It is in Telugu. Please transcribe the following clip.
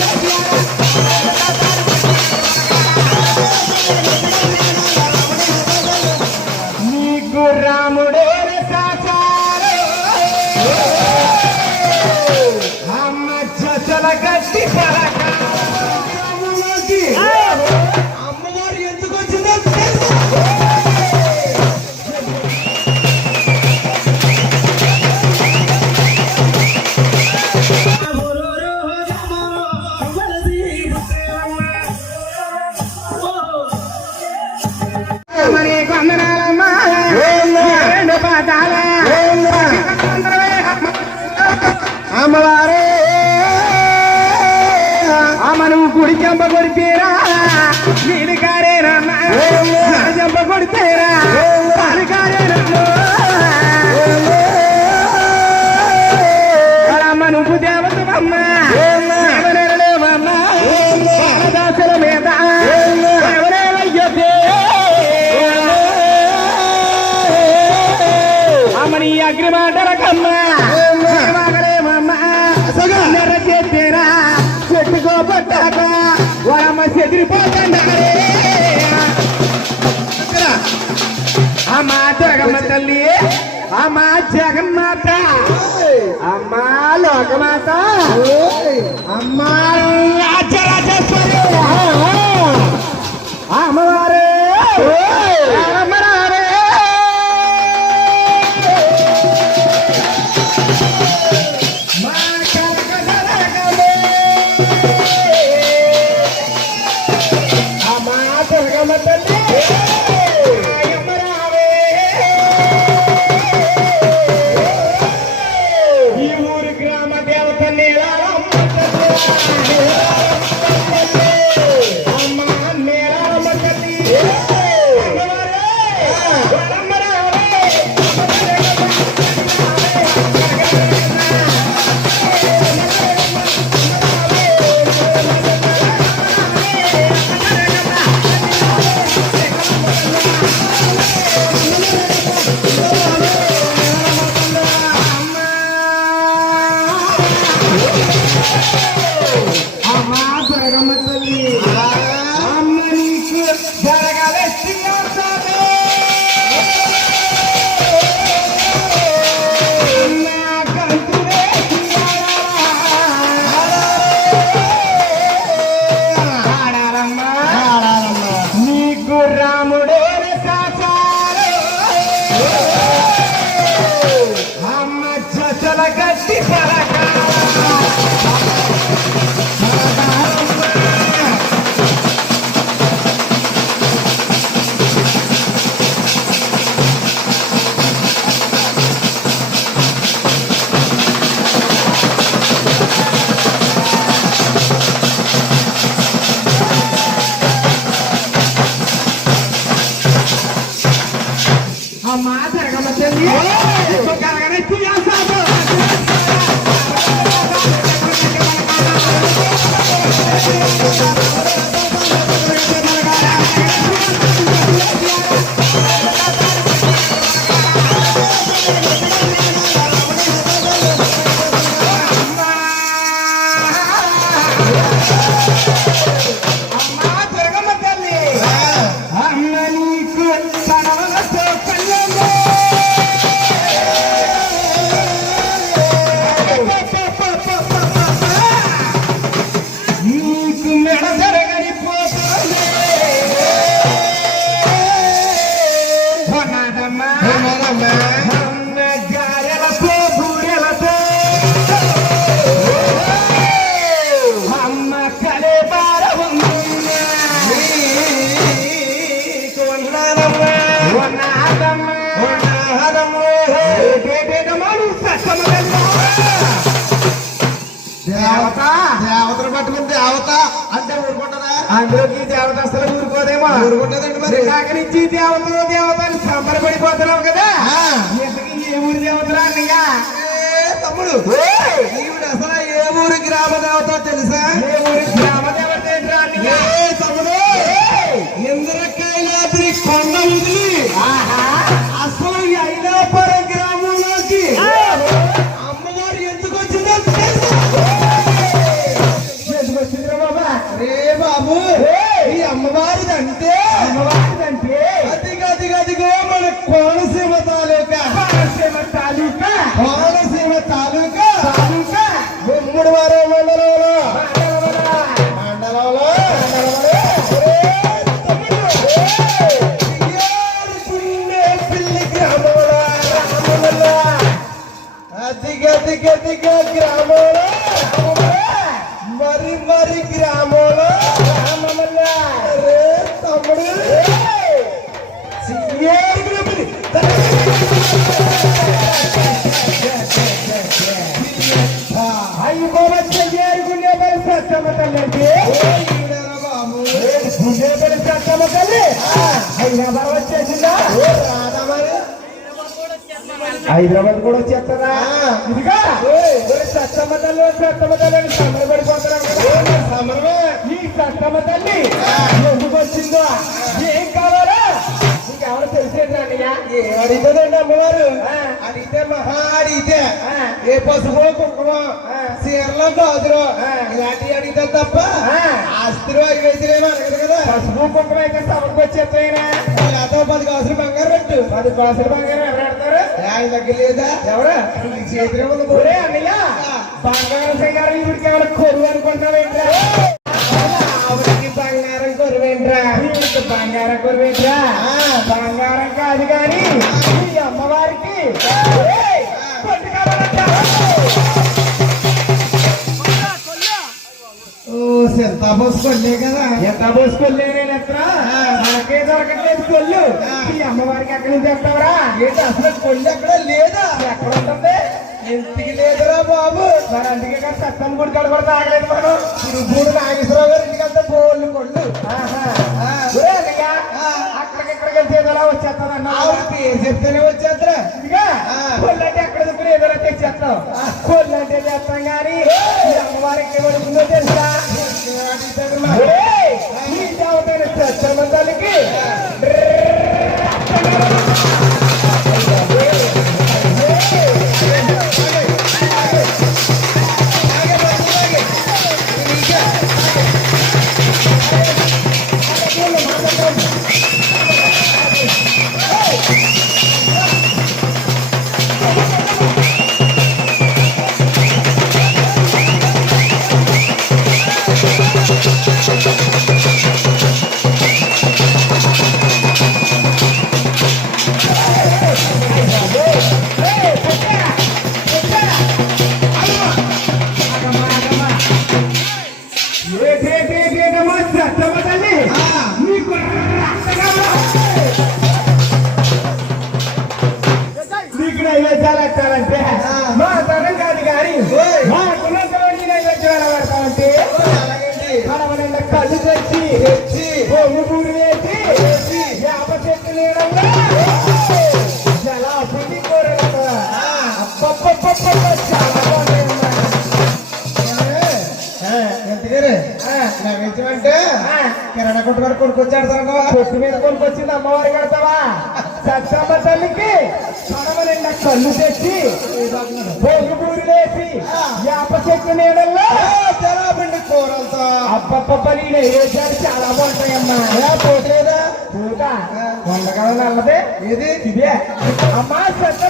నీకు చెంప కొడితేరా? నీది కారేనమ్మ చెంప కొడితేరా? అది కారేనమ్మ అమ్మ నువ్వు దేవతమ్మ దాసుల మీద. అమ్మని అగ్రిమాటలకమ్మ మగలేమమ్మ చెదిరిపోతుండారే అమ్మ జగమ్మ తల్లి అమ్మ జగన్మాత అమ్మ లోకమాత అమ్మ రాజరాజేశ్వరి. దేవత దేవతను పట్టుకుని దేవత అంటే ఊరుకుంటుందా? అందులోకి దేవత అసలు ఊరుకోదేమో. ఊరుకుంటుందండి మరి. ఇందాక నుంచి దేవతలు దేవతలు సంబరపడిపోతున్నావు కదా. ఇంతకీ ఏ ఊరి దేవతలు అన్నయ్యా? తమ్ముడు ఈవిడ అసలు ఏ ఊరి గ్రామ దేవత తెలుసా? கேட்கிற மறு மறு హైదరాబాద్ కూడా వచ్చేస్తుందా ఆ. ఇదిగా సత్తమ్మ తల్లి సత్తమ్మ తల్లి అని సంబరపడిపోతున్నాం ఓ కదా మరి సమరమే. ఈ సత్తమ్మ తల్లి ఎందుకు వచ్చిందో ఏం కావాలా ఎవరు అడిగితేనండి అమ్మవారు ఆ. అడిగితే మహా అడిగితే. ఏ పసుపు కుంకుమ. చీరలో గాజులు. ఇలాంటివి అడిగితే తప్ప. ఆస్తులు అవి వేసినేమో అడగదు కదా పసుపు కుంకుమ అయితే సభకు వచ్చేస్తాయినా లేకపోతే పది గాజులు బంగారు పెట్టు పది కాసులు బంగారం ఆయన దగ్గర లేదా ఎవరు నీ ఒరే అన్నయ్య బంగారం సింగారం ఇవిడికి ఎవరు కొరువు అనుకుంటావేంట్రా ఆవిడకి బంగారం కొరువేంట్రా? వీడికి బంగారం కొరువేంట్రా. బంగారం కాదు కానీ ఈ అమ్మవారికి. ఓ సెంతా పోసుకోండి కదా. ఎంత పోసుకోలేనే ఎత్రా దొరకట్లేదు కొల్లు. ఈ అమ్మవారికి ఎక్కడి నుంచి చెప్తావరా ఏంటి అసలు కొండ అక్కడ లేదా? ఎక్కడ ఉంటుంది? ఇంటికి లేదురా బాబు? మరి అందుకే కదా సత్తం గుడి కాడ కూడా తాగలేదు మనం తిరుగుడు నాగేశ్వరరావు గారి ఇంటికి అంతా బోళ్ళు ఆ. అక్కడికిక్కడికి వెళ్తే ఏదోలా పేరు చెప్తేనే వచ్చేద్దరా ఇదిగా ఆ. కొల్లంటే ఎక్కడ దగ్గర తెచ్చేస్తాం చేస్తాం కానీ అమ్మవారికి ఏమడుతుందో తెలుసా? Yeah. తెచ్చి. వేసి వేప చెట్టు నీడల్లో జలా పుండి కూరలు చాలా కిరాణా కొట్టు గారు కొనుక్కొచ్చాడు తనకవా కొట్టు మీద కొనుకొచ్చింది అమ్మవారి కడతావా తల్లికి కడవ నిండా కళ్ళు తెచ్చి బొమ్ము పూడి వేసి వేప చెట్టు నీడల్లో తెలబండి కూరలతో అబ్బబ్బబ్బ నీ నైవేద్యాలు చాలా బాగుంటాయమ్మా పోటీదా పూట వంటకాలం నల్లదే. ఇది ఇదే. అమ్మా సత్త